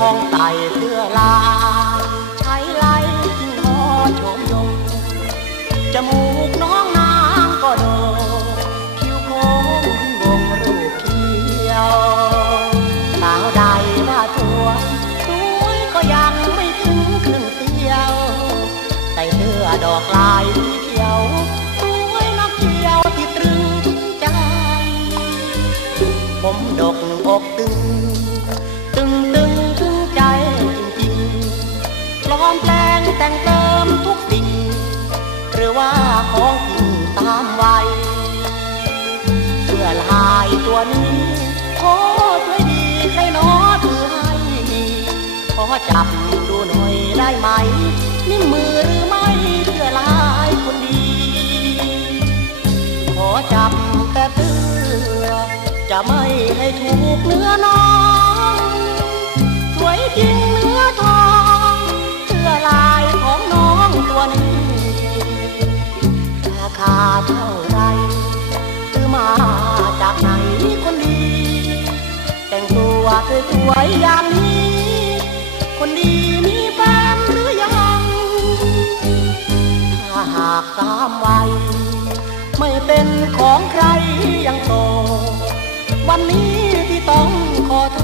ห้องไต่เสื้อลาใช้ไล่กินหอโฉมยงจมูกน้องนางก็โดคิ้วโค้งวงรูปเขียวสาวใดว่าสวสวยก็ยังไม่ถึงครึ่งเสียวใส่เสื้อดอกลายสีเขียวสวยนักเที่ยวที่ตรึงใจผมดกอกตึง แต่งเติมทุกสิ่ง หรือว่าของจริงตามวัยเสื้อลายตัวนี้โอ้สวยดีใครหนอถือให้ขอจับดูหน่อยได้ไหมนี่มมือหรือไม่เสื้อลายคนดี ขอจับแต่เตือจะไม่ให้ถูกเนื้อน้อ สวยๆอย่างนี้ คนดีมีแฟนหรือยัง ถ้าหากสามวัยไม่เป็นของใครยังโต วันนี้ที่ต้องขอโท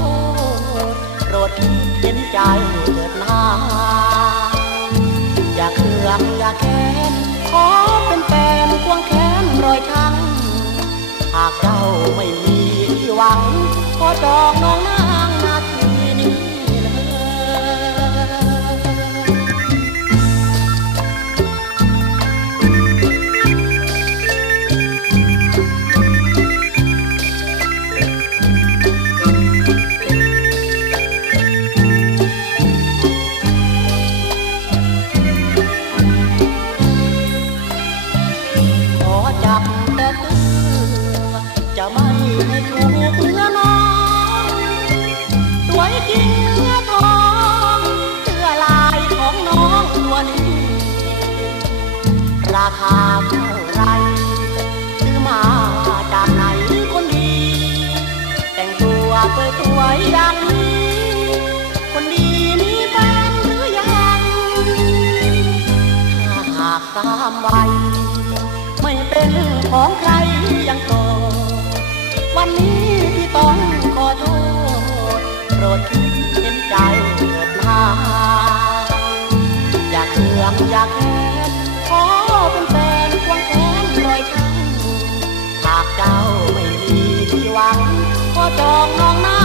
ษโปรดเห็นใจเถิดนาอย่าเคืองอย่าแค้นขอเป็นแฟนควงแขนรอยทั้งหากเจ้าไม่มีที่หวัง ขอจองน้องนางนา สวยจริงเนื้อทองเสื้อลายของน้องตัวนี้ ราคาเท่าไรซื้อมาจากไหนคนดี แต่งตัวสวยๆอย่างนี้ คนดีมีแฟนหรือยัง ถ้าหากสามไวัยไม่เป็นของใครยังโตวันนี้ากแค้นขอเป็นแฟนควงแขนรอยช้งหากเจ้าไม่มีที่หวังขอจองน้องหน้า